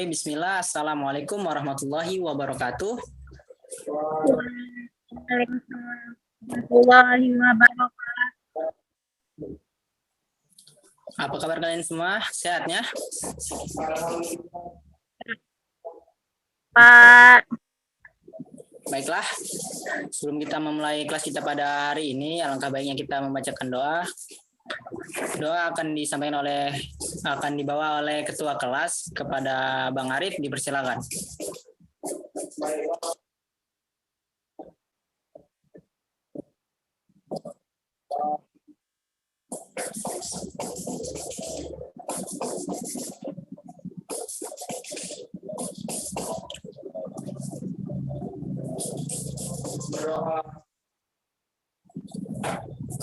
Oke, bismillah. Assalamualaikum warahmatullahi wabarakatuh. Waalaikumsalam warahmatullahi wabarakatuh. Apa kabar kalian semua? Sehatnya? Pak, Baiklah, sebelum kita memulai kelas kita pada hari ini, alangkah baiknya kita membacakan doa. Doa akan dibawa oleh ketua kelas kepada Bang Arif, dipersilakan.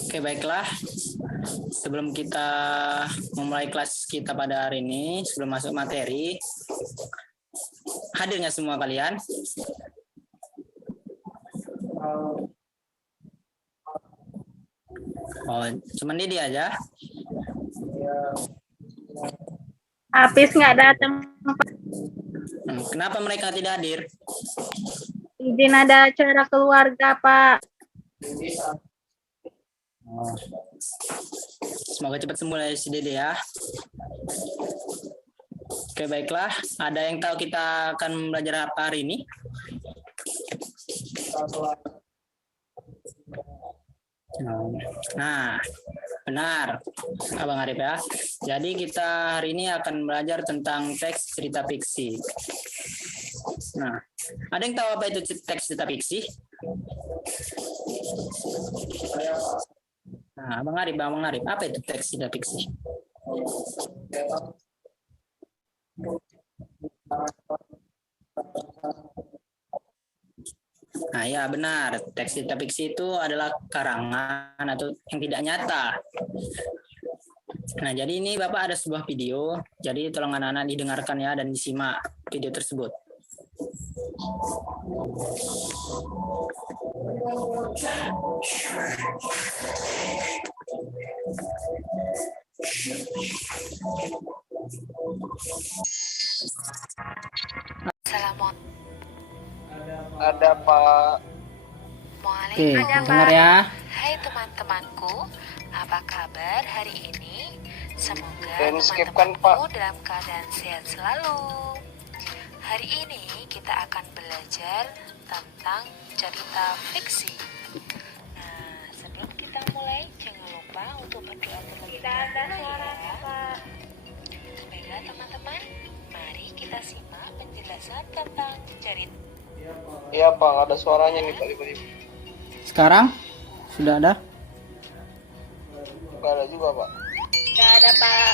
Oke, baiklah. Sebelum kita memulai kelas kita pada hari ini, sebelum masuk materi, hadirnya semua kalian? Oh, cuman Didi aja? Hafiz nggak datang. Kenapa mereka tidak hadir? Izin ada acara keluarga, Pak. Oh. Semoga cepat sembuh dari si Dede ya. Oke, baiklah. Ada yang tahu kita akan belajar apa hari ini? Nah, benar, Abang Arif ya. Jadi kita hari ini akan belajar tentang teks cerita fiksi. Nah, ada yang tahu apa itu teks cerita fiksi? Nah, Abang Arif, apa itu teks cerita fiksi? Nah, ya benar. Teks cerita fiksi itu adalah karangan atau yang tidak nyata. Nah, jadi ini Bapak ada sebuah video. Jadi tolong anak-anak didengarkan ya dan disimak video tersebut. Assalamualaikum. Ada Pak. Oke, dengar ya. Hai teman-temanku, apa kabar hari ini? Semoga Dan skipkan, Pak. teman-temanku dalam keadaan sehat selalu. Hari ini kita akan belajar tentang cerita fiksi. Nah, sebelum kita mulai, jangan lupa untuk berdoa terlebih dahulu ya. Pak. Baiklah teman-teman, mari kita simak penjelasan tentang cerita. Iya Pak, nggak ada suaranya nih Pak. Tiba-tiba. Sekarang sudah ada? Nggak ada juga Pak. Nggak ada, Pak.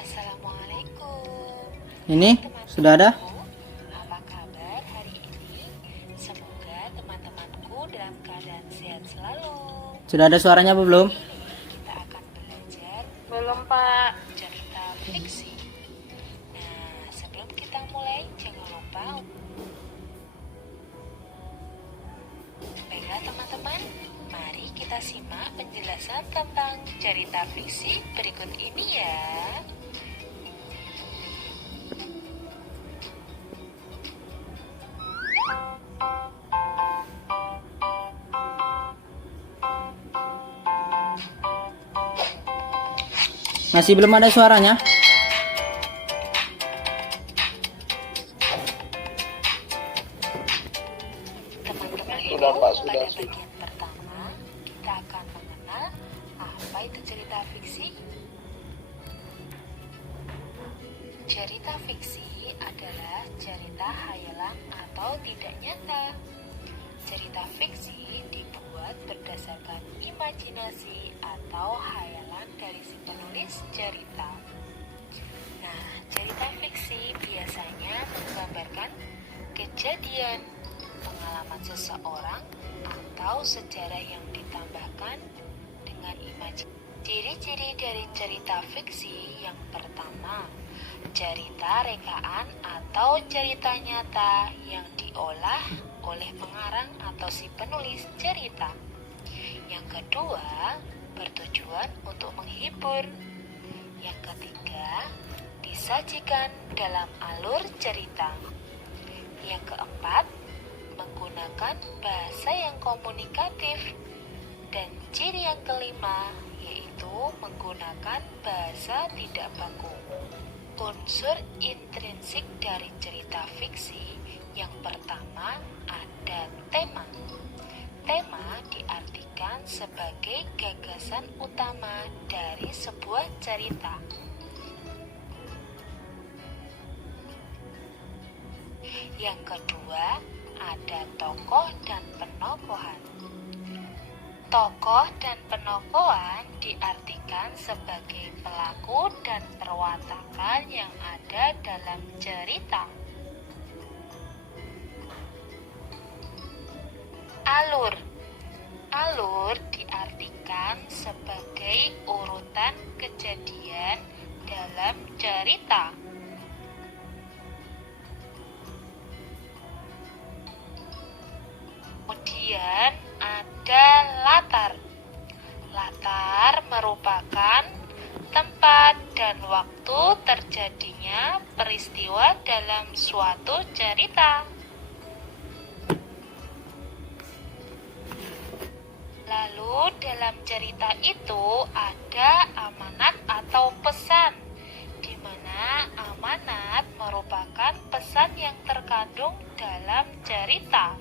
Assalamualaikum. Ini sudah ada? Apa kabar hari ini? Semoga teman-temanku dalam keadaan sehat selalu. Sudah ada suaranya apa belum? Ini kita akan belajar Belum, Pak. cerita fiksi. Nah, sebelum kita mulai, jangan lupa. Baiklah teman-teman, mari kita simak penjelasan tentang cerita fiksi berikut ini ya. Masih belum ada suaranya? Teman-teman, Sudah, Pak, sudah, pada sudah. bagian pertama kita akan mengenal apa itu cerita fiksi. Cerita fiksi adalah cerita hayalan atau tidak nyata. Cerita fiksi dibuat berdasarkan imajinasi atau hayalan dari si penulis cerita. Nah, cerita fiksi biasanya menggambarkan kejadian, pengalaman seseorang, atau sejarah yang ditambahkan dengan imajinasi. Ciri-ciri dari cerita fiksi yang pertama, cerita rekaan atau cerita nyata yang diolah oleh pengarang atau si penulis cerita. Yang kedua, bertujuan untuk menghibur. Yang ketiga, disajikan dalam alur cerita. Yang keempat, menggunakan bahasa yang komunikatif. Dan ciri yang kelima yaitu menggunakan bahasa tidak baku. Unsur intrinsik dari cerita fiksi yang pertama ada tema. Tema diartikan sebagai gagasan utama dari sebuah cerita. Yang kedua, ada tokoh dan penokohan. Tokoh dan penokohan diartikan sebagai pelaku dan perwatakan yang ada dalam cerita. Alur. Alur diartikan sebagai urutan kejadian dalam cerita. Kemudian ada latar. Latar merupakan tempat dan waktu terjadinya peristiwa dalam suatu cerita. Lalu dalam cerita itu ada amanat atau pesan, di mana amanat merupakan pesan yang terkandung dalam cerita.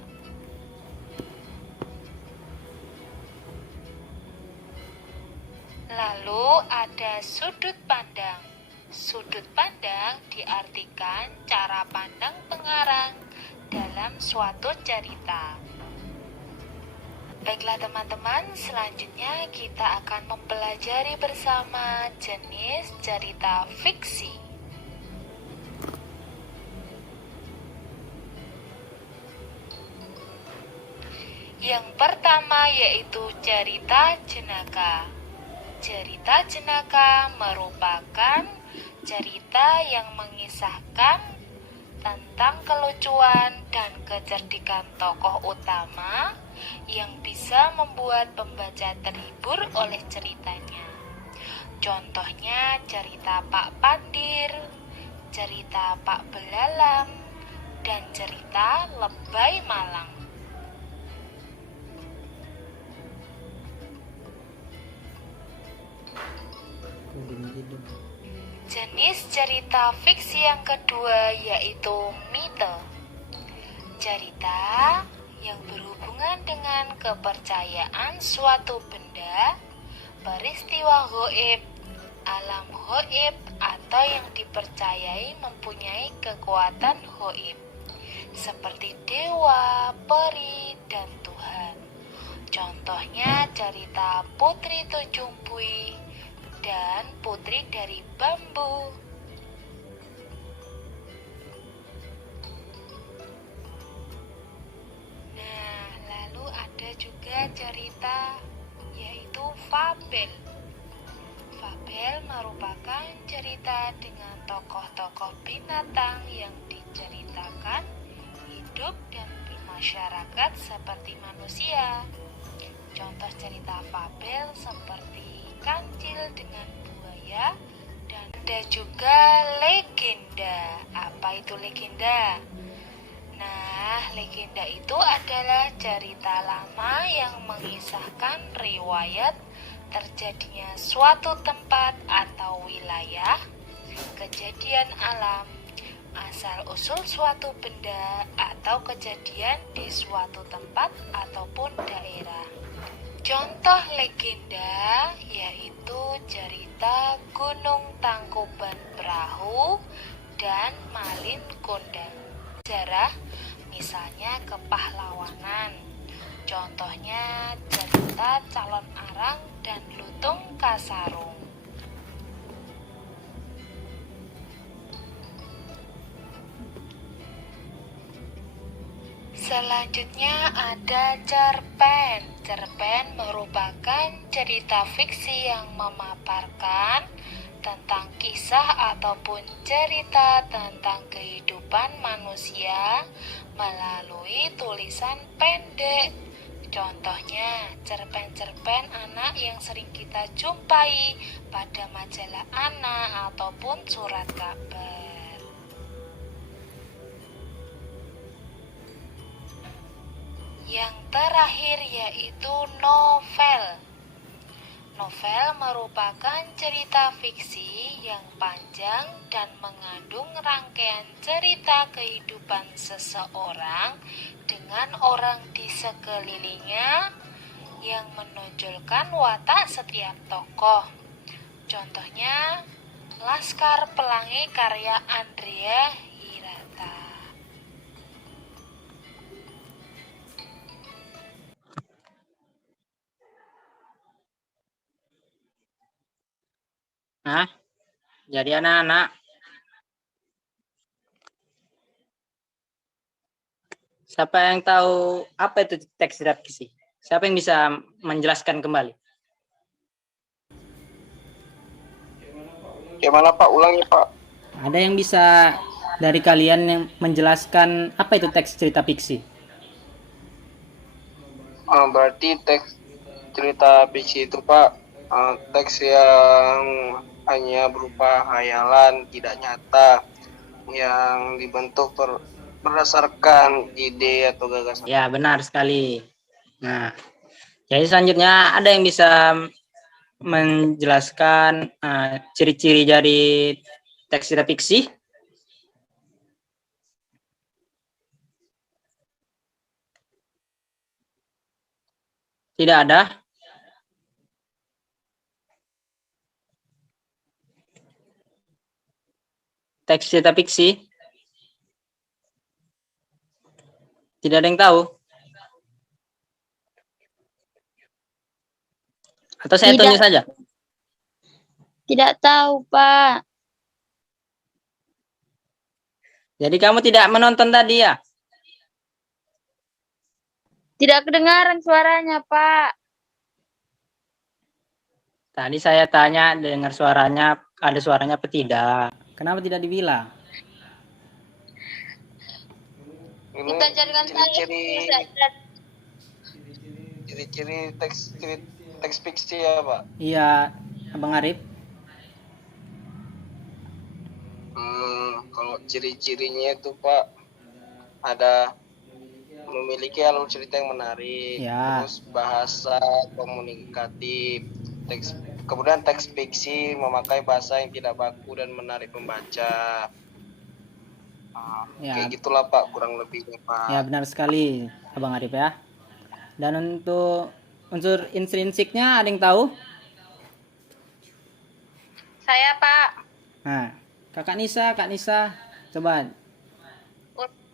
Lalu ada sudut pandang. Sudut pandang diartikan cara pandang pengarang dalam suatu cerita. Baiklah teman-teman, selanjutnya kita akan mempelajari bersama jenis cerita fiksi. Yang pertama yaitu cerita jenaka. Cerita jenaka merupakan cerita yang mengisahkan tentang kelucuan dan kecerdikan tokoh utama yang bisa membuat pembaca terhibur oleh ceritanya. Contohnya cerita Pak Pandir, cerita Pak Belalang, dan cerita Lebay Malang. Jenis cerita fiksi yang kedua yaitu mite. Cerita yang berhubungan dengan kepercayaan suatu benda, peristiwa gaib, alam gaib, atau yang dipercayai mempunyai kekuatan gaib, seperti dewa, peri, dan Tuhan. Contohnya cerita Putri Tujumpui dan Putri dari Bambu. Nah, lalu ada juga cerita yaitu fabel. Fabel merupakan cerita dengan tokoh-tokoh binatang yang diceritakan hidup dan bermasyarakat seperti manusia. Contoh cerita fabel seperti kancil dengan buaya, dan ada juga legenda. Apa itu legenda? Nah, legenda itu adalah cerita lama yang mengisahkan riwayat terjadinya suatu tempat atau wilayah, kejadian alam, asal-usul suatu benda atau kejadian di suatu tempat ataupun daerah. Contoh legenda yaitu cerita Gunung Tangkuban Perahu dan Malin Kundang. Sejarah misalnya kepahlawanan. Contohnya cerita Calon Arang dan Lutung Kasarung. Selanjutnya ada cerpen. Cerpen merupakan cerita fiksi yang memaparkan tentang kisah ataupun cerita tentang kehidupan manusia melalui tulisan pendek. Contohnya, cerpen-cerpen anak yang sering kita jumpai pada majalah anak ataupun surat kabar. Yang terakhir yaitu novel. Novel merupakan cerita fiksi yang panjang dan mengandung rangkaian cerita kehidupan seseorang dengan orang di sekelilingnya yang menonjolkan watak setiap tokoh. Contohnya, Laskar Pelangi karya Andrea Hirata. Nah, jadi anak-anak, siapa yang tahu apa itu teks fiksi? Siapa yang bisa menjelaskan kembali? Gimana Pak? Ulangi Pak. Ada yang bisa dari kalian yang menjelaskan apa itu teks cerita fiksi? Berarti teks cerita fiksi itu Pak, teks yang hanya berupa hayalan tidak nyata yang dibentuk berdasarkan ide atau gagasan. Ya, benar sekali. Nah, jadi selanjutnya ada yang bisa menjelaskan ciri-ciri dari teks cerita fiksi? Tidak ada? Teks cerita fiksi? Tidak ada yang tahu? Atau saya Tidak. tunjuk saja? Tidak tahu, Pak. Jadi kamu tidak menonton tadi ya? Tidak kedengaran suaranya, Pak. Tadi saya tanya dengar suaranya, ada suaranya apa tidak? Kenapa tidak dibilang? Ini Kita carikan ciri-ciri teks fiksi ya Pak. Iya, Abang Arif. Kalau ciri-cirinya itu Pak, ada memiliki alur cerita yang menarik, Ya. terus bahasa komunikatif, kemudian teks fiksi memakai bahasa yang tidak baku dan menarik pembaca. Ya. Kayak gitulah Pak, kurang lebihnya Pak. Ya, benar sekali Abang Arif ya. Dan untuk unsur intrinsiknya ada yang tahu? Saya, Pak. Nah, Kak Nisa, coba.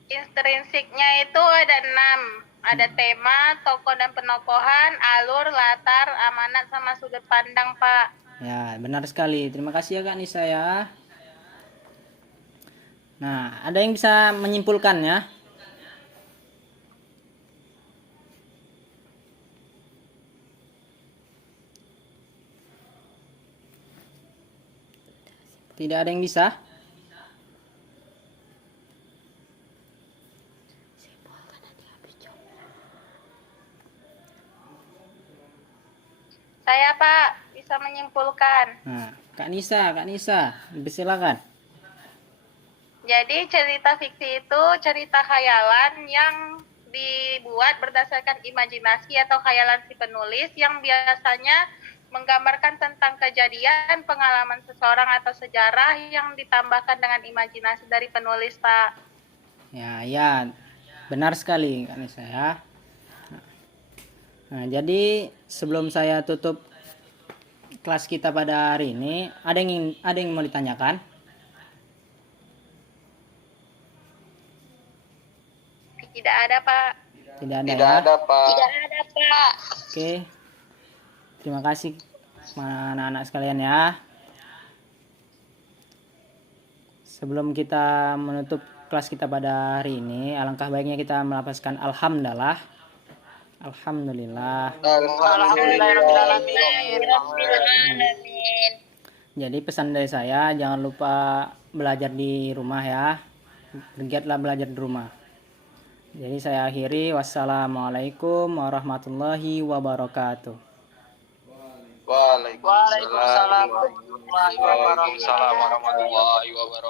Intrinsiknya itu ada 6. Ada tema, tokoh dan penokohan, alur, latar, amanat, sama sudut pandang, Pak. Ya, benar sekali. Terima kasih ya Kak Nisa ya. Nah, ada yang bisa menyimpulkannya? Tidak ada yang bisa? Saya, Pak, bisa menyimpulkan. Nah, Kak Nisa, silakan. Jadi cerita fiksi itu cerita khayalan yang dibuat berdasarkan imajinasi atau khayalan si penulis yang biasanya menggambarkan tentang kejadian, pengalaman seseorang atau sejarah yang ditambahkan dengan imajinasi dari penulis, Pak. Ya, benar sekali Kak Nisa ya. Nah, jadi sebelum saya tutup kelas kita pada hari ini, ada yang mau ditanyakan? Tidak ada, Pak. Tidak ada Tidak ya? ada Pak. Tidak ada, Pak. Oke. Terima kasih anak-anak sekalian ya. Sebelum kita menutup kelas kita pada hari ini, alangkah baiknya kita melafazkan alhamdulillah. Alhamdulillah. Alhamdulillahirrahmanirrahim. Jadi pesan dari saya, jangan lupa belajar di rumah ya. Giatlah belajar di rumah. Jadi saya akhiri. Wassalamualaikum warahmatullahi wabarakatuh. Waalaikumsalam Waalaikumsalam warahmatullahi wabarakatuh. warahmatullahi wabarakatuh.